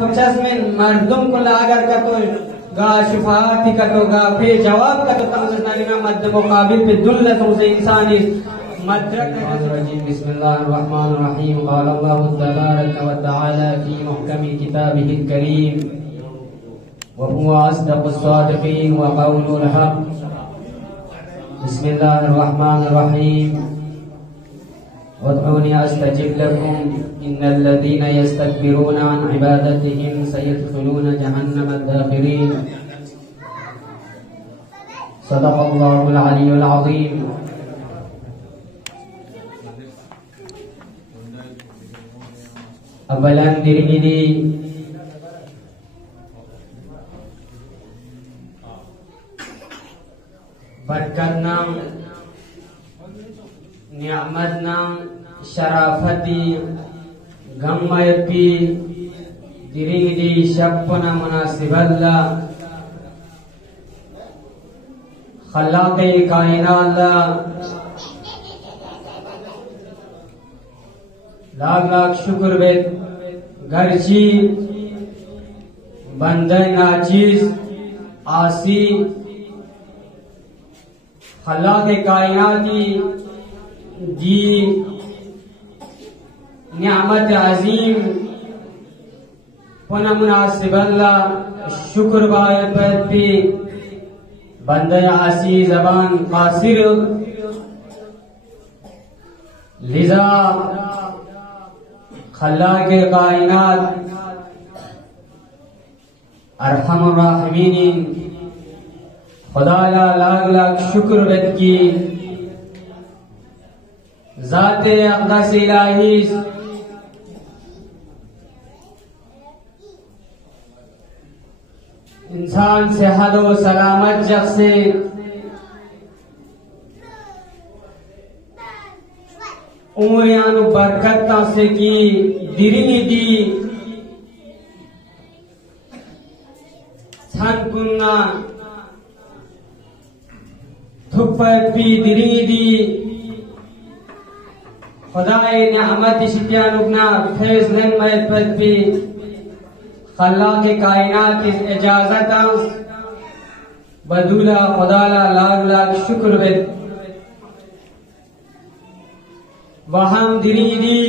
में मर्दुम को लागर का तो गा शिफाती का तो गा फे जवाब का तो तमज़नानी में मद मुकाबिल पे दुल्लतों से इंसानी मदरक बिस्मिल्लाहिर्रहमानिर्रहीम क़ाल अल्लाहु तबारक व तआला फी मुहकमी किताबिहिल करीम व हुवा अस्दक़ुस सादिक़ीन व क़ौलुल हक़ बिस्मिल्लाहिर्रहमानिर्रहीम वदऊनी अस्तजिब लकुम इन्नल्लज़ीना यस्तकबिरूना अन इबादतिहिम सयदखुलूना जहन्नम दाखिरीन सदक़ल्लाहुल अलियुल अज़ीम। अवलन तिर्मिज़ी बरकत नाम नियामत नाम शराफती गम्मयपी दिरिंगदी शप्पना मुनासिबल्ला खलाक़े कायनात लाख लाख शुक्र बे गर्ची बंदे नाचीज आसी खलाक़े कायनाती जी नियामत अजीम पुनः मुनासिबल्ला शुक्र बाय भी बंदे आसी जबान कासिर लिजा खलाक़े कायनात अरहमुर राहिमीन खुदाया लाख लाख शुक्र बेद की ज़ाते अक़दस इलाही इंसान सेहत व सलामत जग से उमरियानु बरकत से की दिरिनी दी छन कुन्ना थुप्पत पी दिरिनी दी खुदाए नियामत शित्यानुगना फैज़ नेमत पर भी खलाक़े कायनात की इजाजत बदूला खुदाला लाख लाख शुक्र बे वहम दिरीदी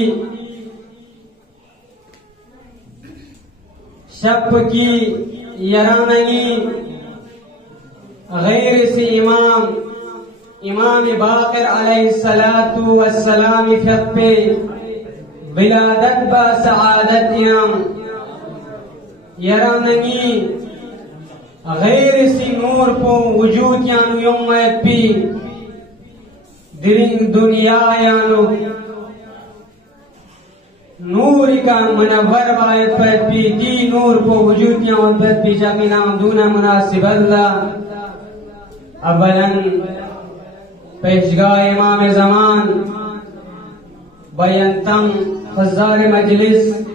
शप की यरानगी गैर से इमाम बाक़िर अलैहिस्सलातु वस्सलाम पे विलादत बा सआदतियां यरानगी गैर सी नूर पो वजूद यानु यौमत पी दिरिंग दुनिया यानु नूर का मुनव्वर बायत पर पी दी नूर पो वजूद यानु पर पी जाके नाम दूना मुनासिबल्ला अवलन पेशगाह इमाम ज़मान बयंतम फज़ार मजलिस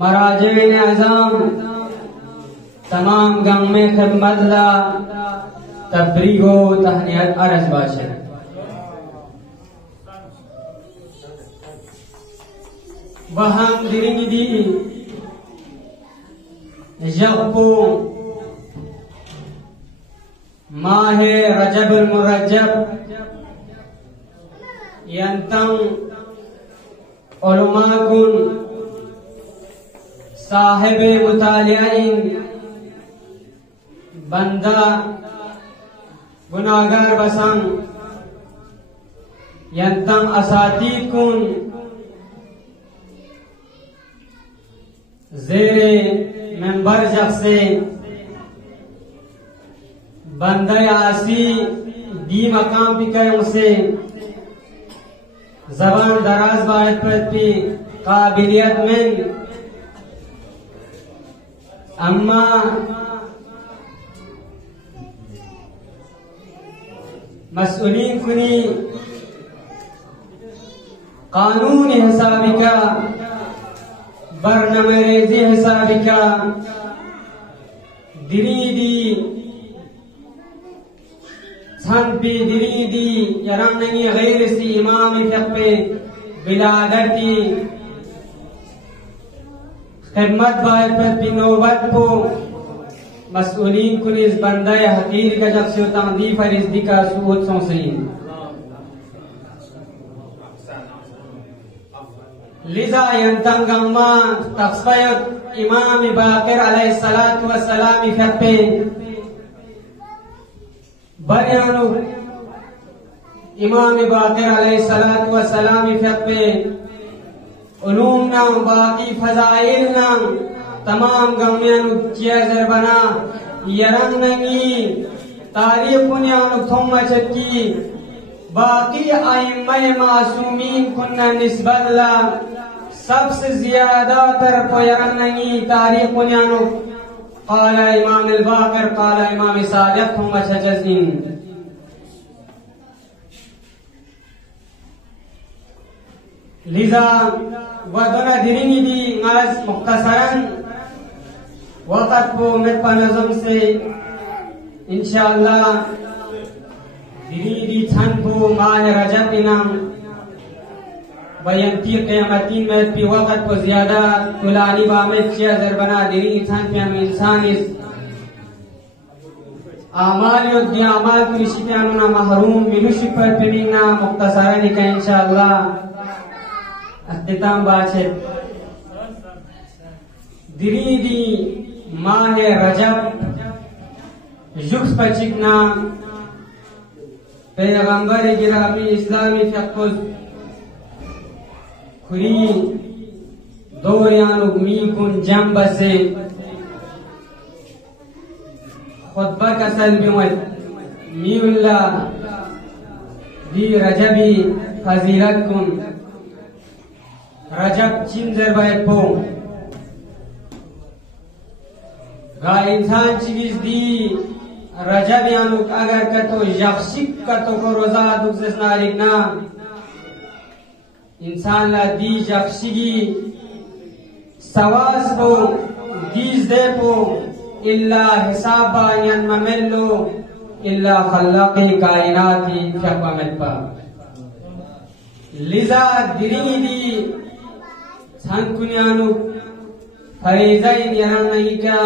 मराजिन आज़म तमाम गम में खिदमत ला तब्रीगो तहनियत अर्ज बाशे वहम दिरिंगी जब्बो माह रजबुल मुरज्जब यंतम उलमा कुन साहिब मुतालियाइन बंदा गुनाहगार बसंग यंतम असातीद कुन ज़ेरे मेंबर जब से बंदा आसी दी मकाम भी कयों से जबान दराज बायत पर भी काबिलियत में अम्मा मसऊलीन कुनी कानून हिसाबी का बरनमरेजी हिसाबी का दिरीदी छंपी दिरीदी यरानगी गैर सी इमाम फिक़्ह विलादती खिदमत बाय पर बिनोबत को मसऊलीन कुनिस बंदाए हकीर का जब से तांदी फरिश्ती का सूद सोंसलीन लिजा यंतंगम्मा तस्फयत इमाम बाकिर अलैहिस्सलातु वस्सलाम फते बयानु इमाम बाकिर अलैहिस्सलातु वस्सलाम फते उलूम नाम बाकी फजाइल नाम तमाम गम्यानु किया जरबना यरंगनी तारीफ पुन्यानु थोम्मा चक्की बाकी आइम्मा मासूमीन कुन्ना निस्बल्ला सबसे ज्यादा तर यरंगनी तारीफ पुन्यानु काला इमाम अल-बाकिर काला इमाम सादिक थोम्मा चजीन लिजा वदना दिरिनी दी ngalas मुख्तसरन वक़्त को मेरे नज़म से इंशाअल्लाह दिरी छन को माह रजब इनाम बयंती क़यामती में पी वक़्त को ज़्यादा तुलानी बामे चिया ज़रबना दिरी छन पे हम इंसान इस आमाल योद्या आमाल कृषित्यानुना महरूम मिलुशी पर पिनिना मुख्तसरन का इंशाअल्लाह अख्तिताम बाचे दिरीदी माह रजब जुक्स पचिकना पैगंबर गिरामी इस्लामी फकुज खुरी दोरियानु मी कुन जंब से खुतबा का सलबिमत मीउल्ला दी रजबी फजीलत कुन रजब चिंजर बाय पो गा इंसान चीज दी रजब यानु अगर कतो यक्षिक कतो को रोजा दुखस नारिना इंसान ला दी यक्षिगी सवास को दीज दे पो इल्ला हिसाबा यन ममेलो इल्ला खल्लाक़ी कायनाती फक़मत पा लिजा दिरिनी दी छानकुनियानु फरीज़ा याना नहीं का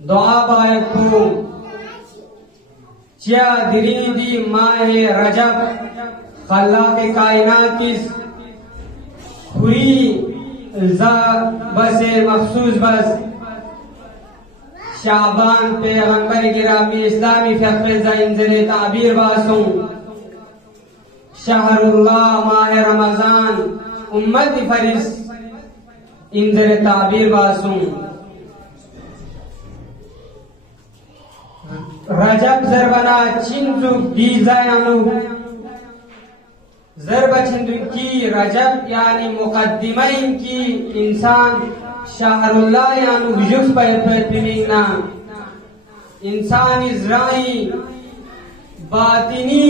दुआ बाय को चिया दिरिनी दी माह रजब खल्लाक़ कायनात की खुरी बसे मखसूस बस शाबान पैगंबर गिरामी इस्लामी फक़्र इंजरे ताबीर बासों शहरुल्लाह माह रमजान उम्मत फरिस इंजर ताबीर बासुं रजब जरबना चिंतु दीजायानु जरब चिंतु की रजब यानी मुकद्दिमा की इंसान शहरुल्लाह यानु युस पर पिमिना इंसान इज़राई बातिनी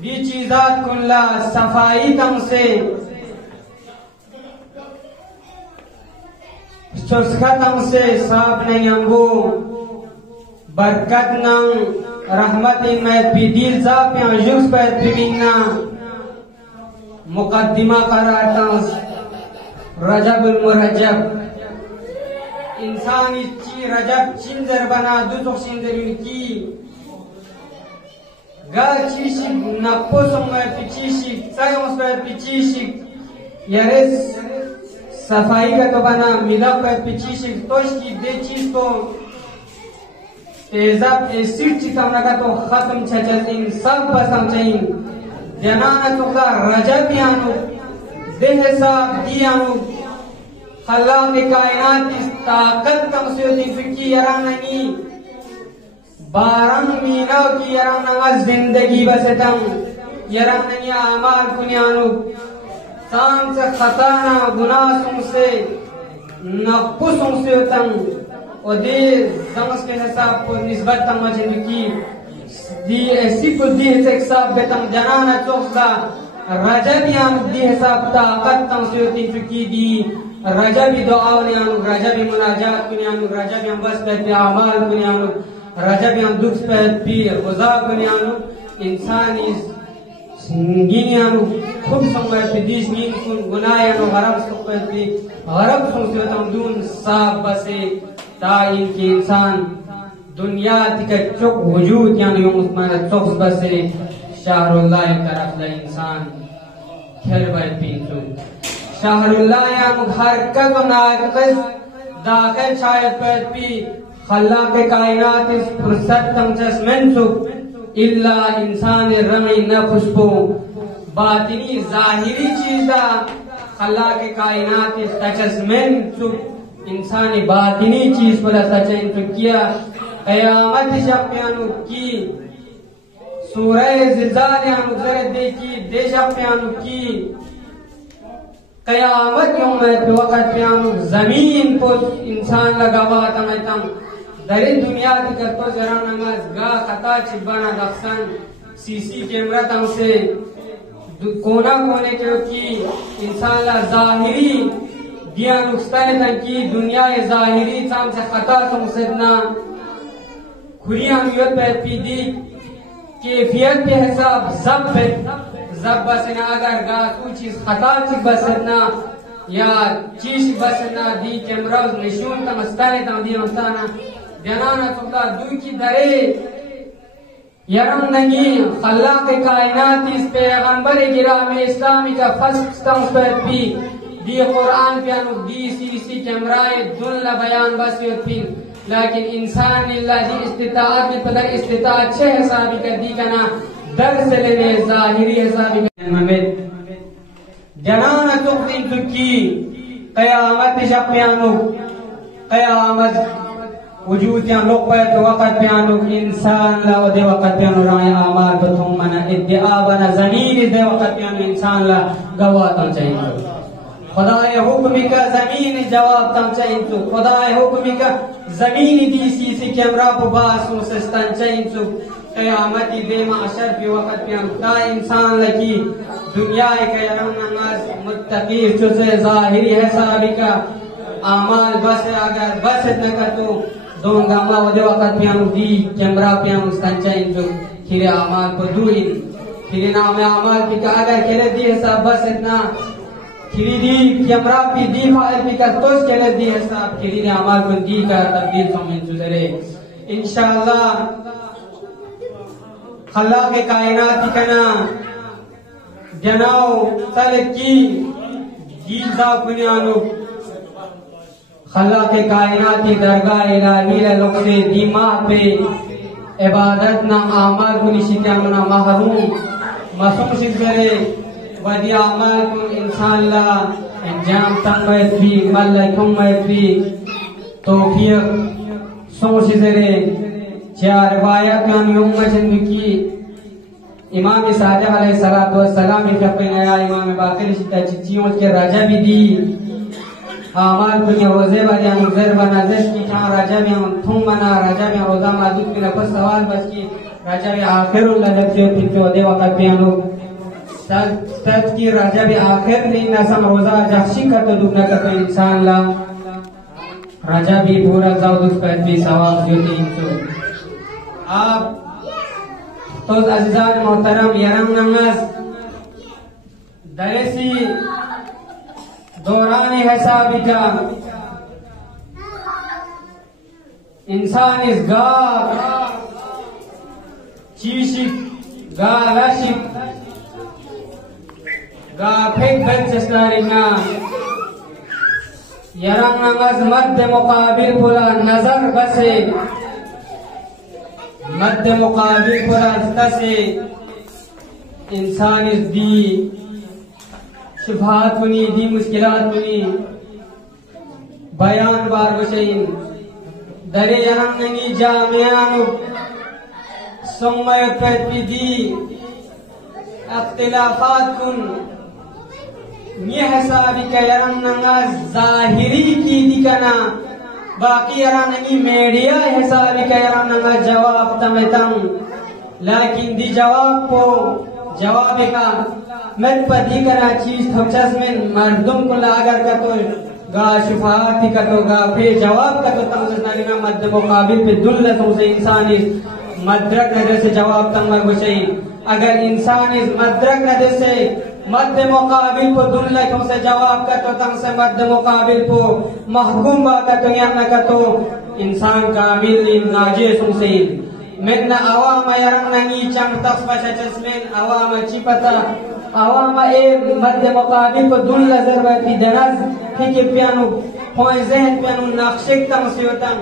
भी चीज़ात कुल्ला सफाई तम से चुस्खतम से साफ नहीं अंगो बरकत नंग रहमत में पीदिल साफ या युस पर पिमिना मुकद्दिमा कराता रजबुल मुरज्जब इंसान इच्ची रजब चिंजर बना दुसो चिंजर की गा चीशी नपोसों में पिचीशी सायों में पिचीशी यारे सफाई का तो बना मिला पर पिचीशी तोश की दे चीज को तेजाब एसिड चिकन लगा तो खत्म चचलिन सब बसम चाहिए जनाना तो का रजब यानु देह साब दियानु खल्लाक़ कायनात की ताकत कम से होती फिक्की यरानी बारंग मीना की यराना जिंदगी बसतम यरानी आमाल कुनियानु सांस से खताना गुनाहों से नक़्क़ुसों से होतम और दे जमस के हिसाब को निस्बत तम जिंदगी दी ऐसी को दी से हिसाब बेतम जनाना चौसा रजब याम दी हिसाब ताकत तम से होती फिक्की दी रजबी दुआ यानु रजबी मुनाजात कुनियानु रजब याम बस पे आमाल कुनियानु रजब याम दुख पे पीर गुज़ा कुनियानु इंसान इस Singinianu khub sampai pedis nin kun gunayanu harap seperti harap sungsiwatang dun sab base tain ki insan dunia tika chok wujud yang yung usmana chok base syahrullah yang taraf la insan kherbai pintu syahrullah yang harkat nakas dakhil shayad pet pi khalla ke kainat is fursat tang jasmen suk इल्ला इंसान रंगी न खुशबू बातिनी जाहिरी चीज़ा खल्ला के कायनात तचस्में चुप इंसानी बातिनी चीज़ पर सचें तो किया क़यामत शप्यानु की सूरह ज़िलज़ाल यानु ज़रे देखी देशप्यानु की क़यामत यों में वक़्त प्यानु ज़मीन पर इंसान लगावा तमतम dari dunia dikerto jarang nangas ga kata cibana daksan CC camera तंग से कोना कोने की इंसान ला जाहिरी दिया नुस्ता तंग की दुनिया जाहिरी चाम से खता समझना खुरिया नियत पे पीदी कैफियत के हिसाब जब बसना अगर गा कुछ चीज खता चीज बसना या चीज बसना दी कैमरा निशून तमस्ता तंग दी मस्ताना जनाना तुमला दूर की दरे यरम नहीं अल्लाह के कायनात इस पैगंबर गिराम इस्लामी का फर्स्ट पर भी दी कुरान पे अनु दी सीसी कैमरा दुल्ला बयान बस थी लेकिन इंसान इल्लाही इस्तिताअत में पदर इस्तिताअत छह हिसाबी का दी कना दर से लेने जाहिरी हिसाबी में जनाना तुम की क़यामत शप्यानु क़यामत वजूद yang lok pai to wakat piano insan la de wakat piano raya amal betum mana iddia bana zamini de wakat piano insan la gawatan chahiye खुदाए हुक्म का जमीन जवाब तम चाहिए खुदाए हुक्म का जमीन दी सीसी कैमरा पर बासु सस्तन चाहिए क़यामत दे माशर पे वक्त पे ता इंसान लकी दुनिया के रंग नमाज मुत्तकी से जाहिरी है साबिका अमाल बस अगर बस न कर तो दोन गामला वदे वक्त पे दी कैमरा पे मुस्तंचाइन जो खिरे अमाल को दुइन खिरे नाम अमाल की अगर केले दी हिसाब बस इतना खिरी दी कैमरा पे दी फाइल पे का तोस केले दी हिसाब खिरी ने अमाल को दी का तब्दील समझ जुदरे इंशाअल्लाह खल्ला के कायनात कना जनाओ तले की गीजा बुनियानो खल्ला के कायनात की दरगाह इलाही लोग से दिमाग पे इबादत ना आमाल को निशिता ना महरूम मासूम सिद्धरे वदी आमाल को इंसान ला इंजाम तंबैत भी मल्लकुम में भी तौफीक सोच सिद्धरे चार रिवायत में यूं मजन की इमाम सादिक अलैहिस्सलातु वस्सलाम ने जब नया इमाम बाकिर सिद्धा चिच्चियों के राजा भी दी आमाल दुनिया रोजे बना मुजर बना जश की था राजा में थूम बना राजा में रोजा मादुद के नफस सवाल बस की राजा में आखिरुल लजब जो पिछो दे वक्त पे लोग तब की राजा में आखिर नहीं नसम रोजा जख्शी का तो दुनिया का तो इंसान ला राजा भी पूरा जाउद पर भी सवाल जो तीन तो आप तो अज़ीज़ान मोहतरम यरम नमाज दरसी दौरान हिसाब का इंसान इस गा चीशिक गा लाशिक गा फेक बन चस्तारिना यरम नमाज मध्य मुकाबिल पूरा नजर बसे मध्य मुकाबिल पूरा से इंसान इस दी शुभात मुनी दी मुश्किलात मुनी बयान बार बशैन दरे यरम नंगी जामियानु सम्मयत पैती दी अख्तिलाफात कुन ये हिसाबी का यरम नंगा जाहिरी की दिकना बाकी यरम नंगी मीडिया हिसाबी का यरम नंगा जवाब तमेतम लेकिन दी जवाब को जवाब का मैं पदी करा चीज थमचस में मर्दों को लागर का तो गा शुफात का तो गा फिर जवाब का तो तमसनारी में मध्य मुकाबिल पे दुल्ला तुमसे इंसानी मद्रक नजर से जवाब तंग बशई अगर इंसान इस मद्रक नदे से मध्य मुकाबिल को दुल्लखों से जवाब का तो तंग से मध्य मुकाबिल को महकुम का तो यहाँ का तो इंसान कामिल नाजिस से من awam yang nangi cang tas pasca jasmin awam cipata awam mad muqabil ko dul zarba fi daraz fi piano poizen piano naqshek tam siyotam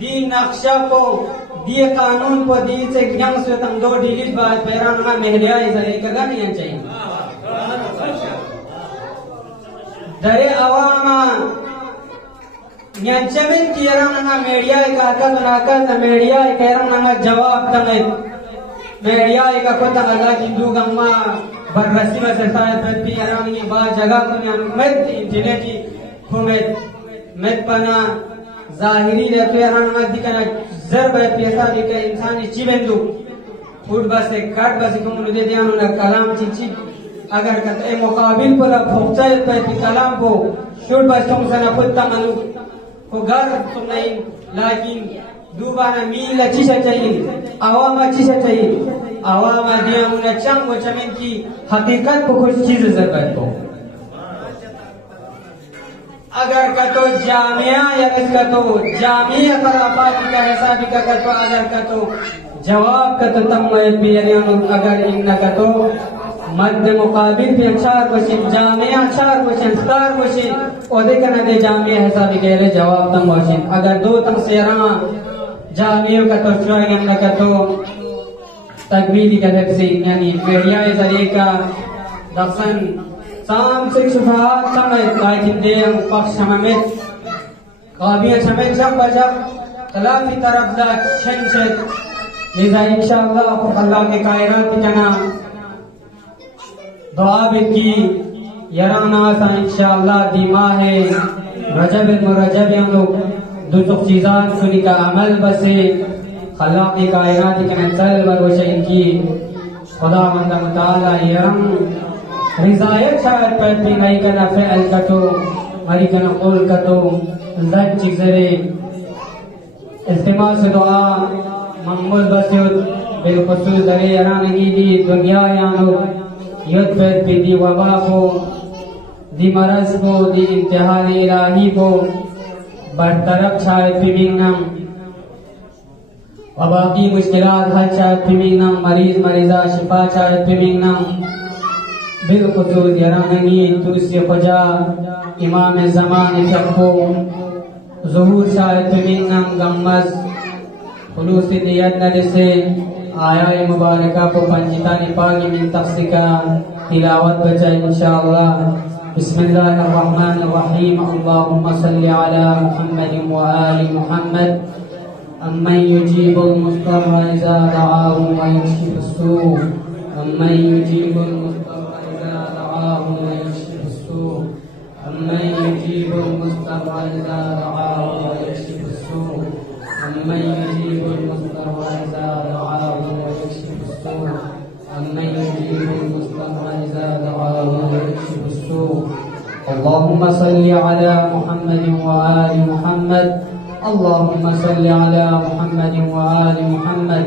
di naqsha ko di कानून को दी से ज्ञान सियोtam दो डिलीट बात पैरान ना मेहरिया इधर एक गन ये चाहिए दरे awam Nyancamin tiarang nanga media ika na media ikarang nanga jawab tangit media ika ko tangaga hindu gamma barrasi masasaya pati arang ni ba jaga ko nyan med internet ko med pana zahiri रहते arang nanga dikana zarba पैसा dika insani chibendu food bus card bus ko मुझे ध्यान ना कलाम चिची अगर कते मुकाबिल पर भोक्चाए पे कलाम को शूट बस तुम सना खुद तंगनु घर तो नहीं लेकिन दुबारा मील अच्छी से चाहिए आवाम अच्छी से चाहिए आवाम दिया उन्हें चंग वो चमें की हकीकत को कुछ चीज जरूरत हो अगर का तो जामिया या इसका तो जामिया पर आपात का हिसाब का तो अगर का तो जवाब का तो तम अगर इन का तो मध्य मुकाबिल पे चार क्वेश्चन जामिया चार क्वेश्चन स्टार क्वेश्चन ओदे का नदे जामिया हिसाब के लिए जवाब तम क्वेश्चन अगर दो तम सेरा जामिया का तो चुराएंगे का तो तकबीरी का से यानी मीडिया जरिए का दफन शाम से सुबह समय ताकि दे पक्ष में काबिया समय जब बजा कला की तरफ दा छन छन ये इंशाअल्लाह अल्लाह के कायनात जना दुआ की यराना सा इंशाअल्लाह दिमा है रजब मुरजब हम लोग दो चीज़ान सुनी का अमल बसे अल्लाह की कायनात के चल बरोशे की खुदा ताला यरम रिजायत शायद पैती नहीं करना फ़ैल का तो मरी करना कौल का तो जद चीज़रे इस्तेमाल से दुआ मम्मुल बसियत बिलखुसूस दरे यरा नहीं दी दुनिया यानो युद्ध पर दी वबा को दी मरज को दी इम्तिहान इलाही को बरतरफ शायद फिमिंगनम वबा की मुश्किलात हल शायद फिमिंगनम मरीज मरीजा शिफा शायद फिमिंगनम बिलखुसूस यरानी तुसी खुजा इमाम ज़मान चक्को ज़ुहूर शायद फिमिंगनम गम्मस खुलूसी नियत नद से आया मुबारका को पंजिता निपागी मिन तफ्सिका तिलावत बचा इंशाअल्लाह बिस्मिल्लाहिर्रहमानिर्रहीम अल्लाहुम्मा सल्लि अला मुहम्मद व आलि मुहम्मद अम्मन युजीबुल मुस्तर्रा इज़ा दआहु व यक्शिफुस सू अम्मन युजीबुल मुस्तर्रा इज़ा दआहु व यक्शिफुस सू अम्मन युजीबुल मुस्तर्रा इज़ा दआहु व यक्शिफुस सू अम्मन युजीबुल मुस्तर्रा इज़ा दआहु व यक्शिफुस सू अम्मन युजीबुल मुस्तर्रा इज़ा दआहु व यक्शिफुस सू अल्लाहुम्मा सल्लि अला मुहम्मद व आलि मुहम्मद अल्लाहुम्मा सल्लि अला मुहम्मद व आलि मुहम्मद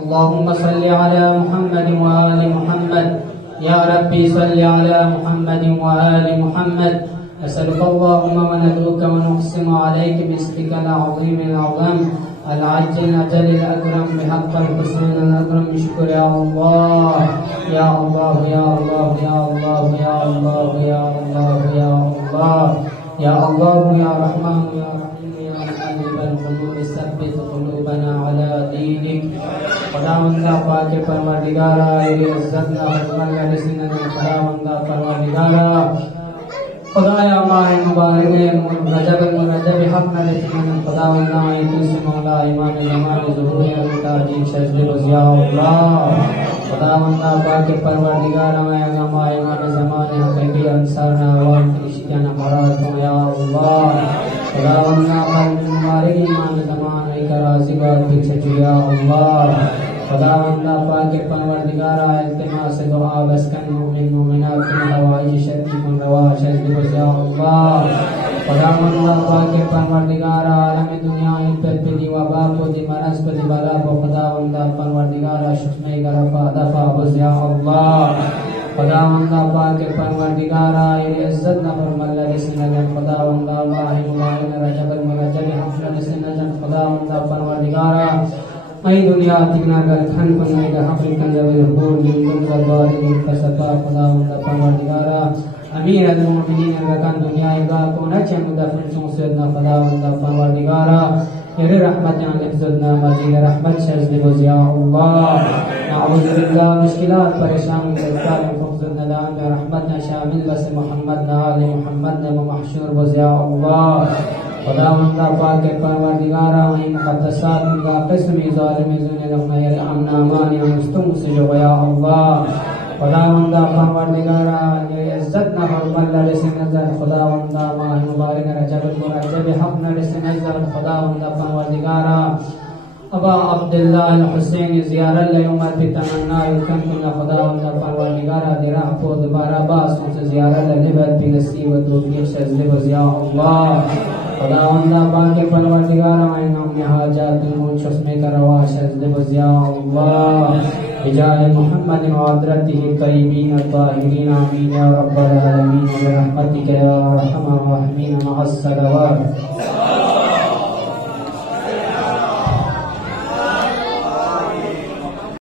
अल्लाहुम्मा सल्लि अला मुहम्मद व आलि मुहम्मद या रब्बी सल्लि अला मुहम्मद व आलि मुहम्मद أسألك اللهم وندعوك ونقسم عليك باسمك العظيم العظيم العجل الأجل الأكرم بحق الحسين الأكرم بشكر يا الله يا الله يا الله يا الله يا الله يا الله يا الله يا الله يا رحمن يا رحيم يا مقلب القلوب ثبت قلوبنا على دينك खुदावंदा पाक परवरदिगारा इज्जत ना हजमत रसीना खुदावंदा परवरदिगारा खुदाया हमारे मुबारक रजब मुरजब हक न लेकिन खुदावंदा तू से मौला इमाम ज़मान ज़ुहूर ताजी शज़्ज़ वज़िया अल्लाह खुदावंदा पाक परवरदिगारा हमारे इमाम ज़मान हकीकी अंसार ना अवाम की शिकाना बड़ा तो या अल्लाह खुदावंदा हमारे इमाम ज़मान का राज़ी बात पीछे या अल्लाह खुदावंदा पाक परवरदिगारा इल्तिमास से दुआ बस कन मोमिन मोमिनात की हवाई शर्त की रवा शर्त या अल्लाह खुदावंदा पाक परवरदिगार आलम दुनिया इल्पति वबा पति वनस्पति बला खुदावंदा परवरदिगार शुस्मे गरफा दफा बज़या अल्लाह खुदावंदा पाक परवरदिगार इज्जत न फरमल लिसन खुदावंदा वाहि मुबाइन रजबल मुरजब हफ्ल लिसन खुदावंदा परवरदिगार मई दुनिया तिगना गल खन पन्ने का हफल कंजबल हुर निम जबादी फसफा खुदावंदा परवरदिगार अमीर अल-मुमिनीन रकान दुनिया इगा को न चमुदफन सुसदना खुदावंदा परवरदिगारा तेरे रहमत जान इज्जतना मजीद रहमत शज़ बज़िया अल्लाह नऊज़ु बिल्लाह मुश्किलात परेशानी दस्तार फुक़द नदान में रहमत न शामिल बस मोहम्मद न आले मोहम्मद न महशूर बज़िया अल्लाह खुदावंदा पाक परवरदिगारा वहीं मुक़द्दसात का क़िस्म ज़ालिम ज़ुने लखनयर अमना मानी मुस्तम से जो गया अल्लाह खुदावंदा परवरदिगारा ये इज्जत न हरमल लिसन नज़र खुदावंदा माह मुबारक रजब मुरजब हक न लिसन नज़र खुदावंदा परवरदिगारा अबा अब्दुल्लाह अल हुसैन ज़ियारत ले उमर पे तमन्ना युकम कुना खुदावंदा परवरदिगारा दिरा को दोबारा बास से ज़ियारत ले बैत भी नसीब व तौफीक शज़ बज़िया अल्लाह खुदावंदा पाक परवरदिगारा इन्हों में हाजात मुझ उसमें करवा शज़ बज़िया अल्लाह बिजाय मोहम्मद वअदरतिहि तय्यबीन ताहिरीन आमीन या रब्बल आलमीन बिरहमतिका या अरहमर राहिमीन मअस सलवात।